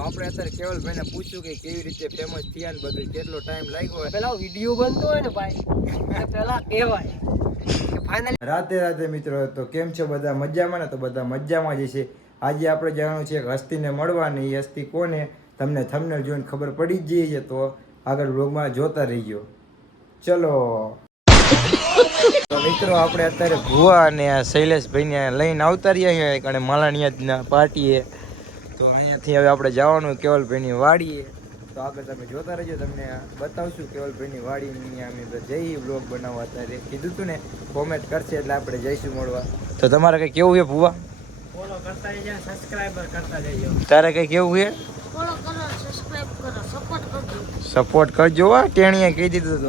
તો આપણે અત્યારે કેવલભાઈને પૂછ્યું કે કેવી રીતે ફેમસ થયા ને બધું કેટલો ટાઈમ લાગ્યો. પેલા વિડીયો બનતો હોય ને ભાઈ પેલા કહેવાય કે ફાઇનલી રાતે મિત્રો તો કેમ છે બધા મજામાં ને? તો બધા મજામાં જ છે. આજે આપણે જવાનું છે હસ્તીને મળવાની. એ હસ્તી કોને તમને થંબનેલ જોઈને ખબર પડી જ જઈ છે, તો આગળ વ્લોગમાં જોતા રહીજો. ચલો તો મિત્રો આપણે અત્યારે ભુવા અને શૈલેષભાઈને લઈને આવતા રહ્યા છીએ અને માલાણીયા પાર્ટીએ. તો અહીંયાથી હવે આપણે જવાનું કેવલભાઈની વાડીએ. તો આગળ તમે જોતા રહેજો, તમને બતાવશું કેવલભાઈની વાડીની. અમે જઈ વ્લોગ બનાવવા અત્યારે કીધું હતું ને કોમેન્ટ કરશે એટલે આપણે જઈશું મળવા. તો તમારે કંઈ કેવું છે ભુવા? ફોલો કરતા રહેજો, સબસ્ક્રાઇબર કરતા રહેજો. તારે કંઈ કેવું છે? ફોલો કરો, સબસ્ક્રાઇબ કરો, સપોર્ટ કરજો. સપોર્ટ કરજો. ટેણીએ કહી દીધું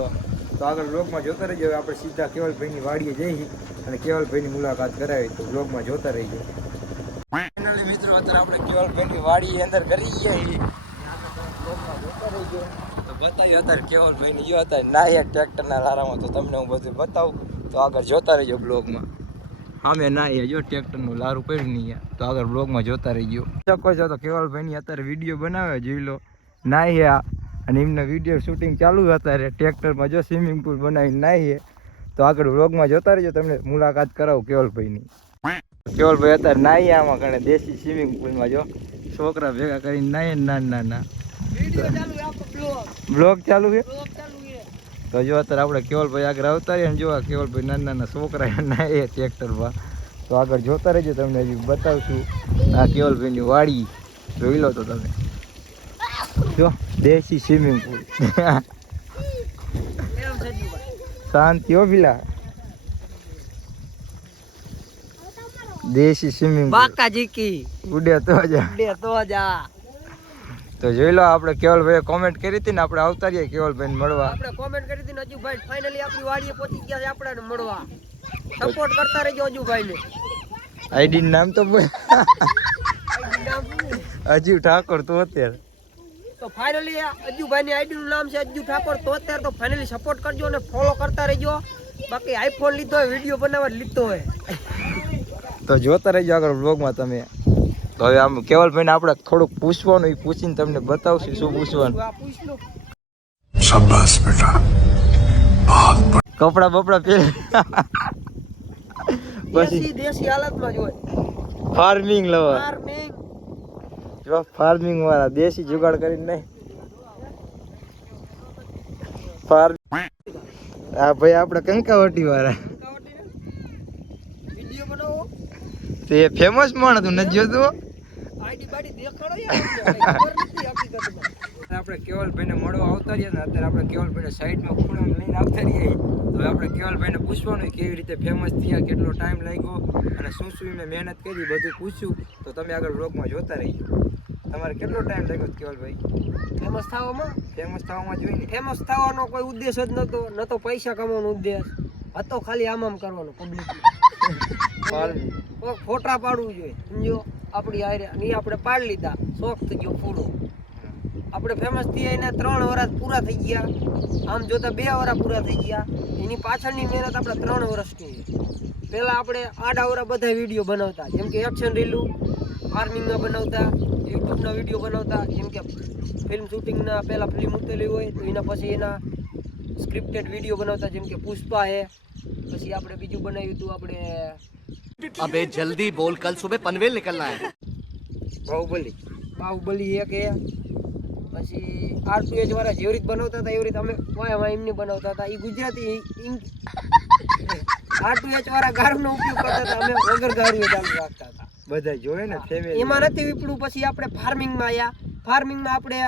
તો આગળ વ્લોગમાં જોતા રહેજો. હવે આપણે સીધા કેવલભાઈની વાડીએ જઈએ અને કેવલભાઈની મુલાકાત કરાવી. તો વ્લોગમાં જોતા રહીજો. ફાઇનલી મિત્રો અત્યારે આપણે કેવલભાઈની વાડી અંદર કરી ગયા. તો બતાવ્યું અત્યારે કેવલભાઈની જો અત્યારે નાહ્યા ટ્રેક્ટરના લારામાં. તો તમને હું બધું બતાવું. તો આગળ જોતા રહીજો બ્લોગમાં. અમે નાહ્યા જો ટ્રેક્ટરનું લારું પડ્યું નહીં. તો આગળ બ્લોગમાં જોતા રહીજો. શકો છો તો કેવલભાઈની અત્યારે વિડીયો બનાવે જોઈ લો. નાહ્યા અને એમને વિડીયો શૂટિંગ ચાલુ અત્યારે ટ્રેક્ટરમાં જો સ્વિમિંગ પુલ બનાવીને નાહીએ. તો આગળ વ્લોગમાં જોતા રહીજો, તમને મુલાકાત કરાવું કેવલભાઈની. કેવલભાઈ અત્યારે નાહીએ આમાં ઘણે દેશી સ્વિમિંગ પુલમાં જો છોકરા ભેગા કરીને નાહીએ. ના બ્લોગ ચાલુ છે. તો જો અત્યારે આપણે કેવલભાઈ આગળ આવતા રહીએ ને જોવા કેવલભાઈ નાના છોકરા નાહીએ ટ્રેક્ટરમાં. તો આગળ જોતા રહેજો, તમને હજી બતાવશું. આ કેવલભાઈની વાડી જોઈ લો. તો તમે જો દેશી સ્વિમિંગ પુલ. શાંતિ હો પેલા દેશી સ્વિમિંગ બાકા જીકી ઉડે તો જા. તો જોઈ લો, આપણે કેવલભાઈ કોમેન્ટ કરી હતી ને આપણે આવતા રહીએ કેવલભાઈને મળવા. આપણે કોમેન્ટ કરી હતી ને અજુભાઈ ફાઇનલી આપણી વાડીએ પહોંચી ગયા છે આપણને મળવા. સપોર્ટ કરતા રહેજો અજુભાઈને. આઈડી નામ તો બોલ. આઈડી નામ અજુ ઠાકોર તો અત્યારે તો ફાઇનલી અજુભાઈની આઈડી નું નામ છે અજુ ઠાકોર. તો અત્યારે તો ફાઇનલી સપોર્ટ કરજો અને ફોલો કરતા રહેજો. બાકી આઈફોન લીધો હોય, વિડીયો બનાવવા લીધો હોય તો જોતા રહેજો આગળ વ્લોગમાં તમે. તો હવે આમ કેવલભાઈને આપણે થોડુંક પૂછવાનું, એ પૂછીને તમને બતાવશું શું પૂછવાનું. આ પૂછ લો. शाबाश बेटा, बहुत કપડા બપડા પહેરે પછી દેશી હાલતમાં જ હોય. ફાર્મિંગ લવર ફાર્મિંગ જો ફાર્મિંગ વાળા દેશી જુગાડ કરીને નહીં. હા ભાઈ આપણે કંકાવટી વાળા. વિડીયો બનાવો, તે ફેમસ માણસ તું નથી જોતું. આઈડી બાડી દેખાડો યાર, ખબર નથી હકીકતમાં. આપણે કેવલભાઈને મળવા આવતા રહ્યા ને અત્યારે આપણે કેવલભાઈને સાઈડમાં ખૂણામાં લઈને આવતા રહીએ. તો આપણે કેવલભાઈને પૂછવાનું કેવી રીતે ફેમસ થયા, કેટલો ટાઈમ લાગ્યો અને શું શું એમને મહેનત કરી બધું પૂછ્યું. તો તમે આગળ વ્લોગમાં જોતા રહીજો. તમારે કેટલો ટાઈમ લાગ્યો કેવલભાઈ ફેમસ થવામાં? ફેમસ થવામાં જોઈને? ફેમસ થવાનો કોઈ ઉદ્દેશ જ નતો. ન તો પૈસા કમાવાનો ઉદ્દેશ હતો, ખાલી આમ કરવાનો પબ્લિક. ફોટા પાડવું જોઈએ સમજો આપણી હારે. અને આપણે પાડી લીધા, શોખ થઈ ગયો પૂરો. આપણે ફેમસ થયા એના 3 વર્ષ પૂરા થઈ ગયા. આમ જોતા 2 વર્ષ પૂરા થઈ ગયા. એની પાછળની મહેનત આપણે 3 વર્ષની. પહેલાં આપણે આડા બધા વિડીયો બનાવતા, જેમ કે એક્શન રીલું ફાર્મિંગમાં બનાવતા, યુટ્યુબના વિડીયો બનાવતા. જેમ કે ફિલ્મ શૂટિંગના પહેલાં ફિલ્મ ઉતરેલી હોય તો એના પછી એના સ્ક્રિપ્ટેડ વિડીયો બનાવતા, જેમ કે પુષ્પા હે. પછી આપણે બીજું બનાવ્યું હતું આપણે अबे जल्दी बोल, कल सुबह पनवेल निकलना है. બાહુબલી એક હે. પછી R2H વાળા જેવી રીત બનાવતા હતા એવી રીતે અમે વાય એમની બનાવતા હતા. એ ગુજરાતી R2H વાળા ગારુનો ઉપયોગ કરતા હતા, અમે વગર ગારું ચાલુ રાખતા હતા. બધા જોવે ને ફેમિલી. એમાં નથી વિપડું. પછી આપણે ફાર્મિંગમાં આવ્યા. ફાર્મિંગમાં આપણે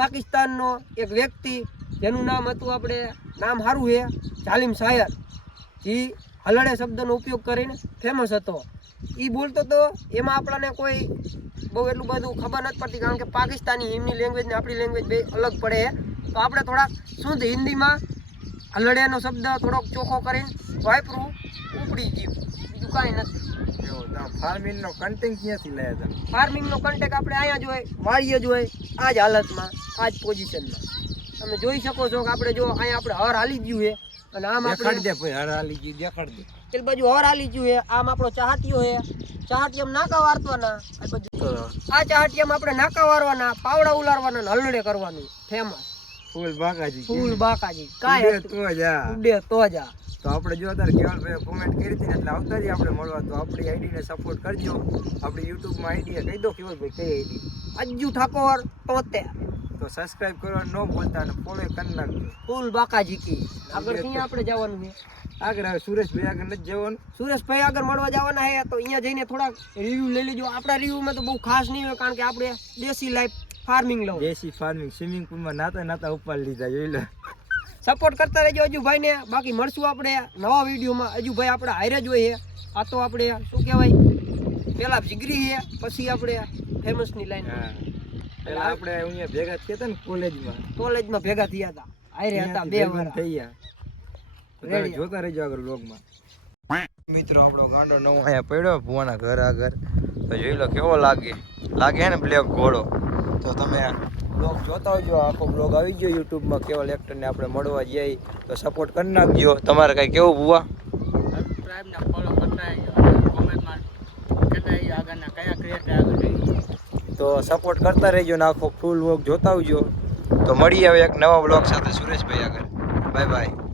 પાકિસ્તાનનો એક વ્યક્તિ જેનું નામ હતું, આપણે નામ સારું છે, જાલિમ શાયર, જે હલડે શબ્દનો ઉપયોગ કરીને ફેમસ હતો. એ બોલતો હતો. એમાં આપણને કોઈ બહુ એટલું બધું ખબર નથી પડતી, કારણ કે પાકિસ્તાની એમની લેંગ્વેજ ને આપણી લેંગ્વેજ બે અલગ પડે. તો આપણે થોડાક શુદ્ધ હિન્દીમાં હલડેનો શબ્દ થોડોક ચોખ્ખો કરીને વાપરું, ઉપડી ગયું, બીજું કાંઈ નથી. ફાર્મિંગનો કન્ટેન્ટ ક્યાંથી લાયા હતા? ફાર્મિંગનો કન્ટેન્ટ આપણે અહીંયા જ હોય, વાડીએ જ હોય, આ જ હાલતમાં, આ જ પોઝિશનમાં. તમે જોઈ શકો છો કે આપણે જો અહીંયા આપણે હર હાલી ગયું છે અને આમ દેખાડી આપણે દે ભાઈ હરાલી ગયું દેખાડી દે. પેલી બાજુ હરાલી ગયું છે, આમ આપણો ચાહટીયો છે, ચાહટીયામાં નાકા વારવાના, આ બાજુ આ ચાહટીયામાં આપણે નાકા વારવાના, પાવડા ઉલારવાના ને હલડે કરવાનું. ફેમસ ફૂલ બાકાજી ફૂલ બાકાજી ઉડે કાંઈ તો જા. ઉડે તો જા. તો આપણે જો અત્યારે કેવલભાઈ કોમેન્ટ કરી હતી ને એટલે આવતા જ આપણે મળવા. તો આપણી આઈડીને સપોર્ટ કરજો. આપણી યુટ્યુબમાં આઈડી કહી દો કેવલભાઈ કઈ આઈડી. અજ્જુ ઠાકોર 73 તો સબસ્ક્રાઇબ કરવાનું ન ભૂલતા અને ફોલો કરી નાખજો. ફૂલ બાકાજી કી. આગળ ક્યાં આપણે જવાનું છે? આગળ હવે સુરેશભાઈ આગળ નથી જવાનું. સુરેશભાઈ આગળ મળવા જવાના છે તો અહીંયા જઈને થોડાક રિવ્યુ લઈ લેજો. આપણા રિવ્યુમાં તો બહુ ખાસ નહીં હોય કારણ કે આપણે દેશી લાઈફ ફાર્મિંગ લઉં. દેશી ફાર્મિંગ સ્વિમિંગ પુલમાં નાતા ઉપાડી લીધા જોઈ લો. સપોર્ટ કરતા રહેજો અજુભાઈને. બાકી મળશું આપણે નવા વિડીયોમાં. અજુભાઈ આપણે હારે જ હોય છે. આ તો આપણે શું કહેવાય, પેલા જીગરી છે, પછી આપણે ફેમસની લાઈન. હા પેલા આપણે અહીંયા ભેગા થયા હતા ને કોલેજમાં ભેગા થયા હતા, હારે હતા 2 વાર. થઈ ગયા. તો તમે જોતા રહેજો આગળ વ્લોગમાં. મિત્રો આપણો ગાંડો નવો અહીંયા પડ્યો ભુવાના ઘર આગળ. તો જોઈ લો કેવો લાગે હે ને બ્લેક ઘોડો. તો તમે બ્લોગ જોતા હોજો. આખો બ્લોગ આવી ગયો યુટ્યુબમાં. કેવલ એક્ટરને આપણે મળવા જઈએ તો સપોર્ટ કરી નાખજો. તમારે કઈ કેવું ભુવા? સબસ્ક્રાઇબ ને ફોલો કરતા રહેજો, કોમેન્ટમાં કહેતા રહેજો આગળના કયા ક્રિએટર આગળ જઈએ. તો સપોર્ટ કરતા રહેજો ને આખો ફૂલ વ્લોગ જોતા આવજો. તો મળીએ હવે એક નવા વ્લોગ સાથે સુરેશભાઈ આગળ. Bye bye.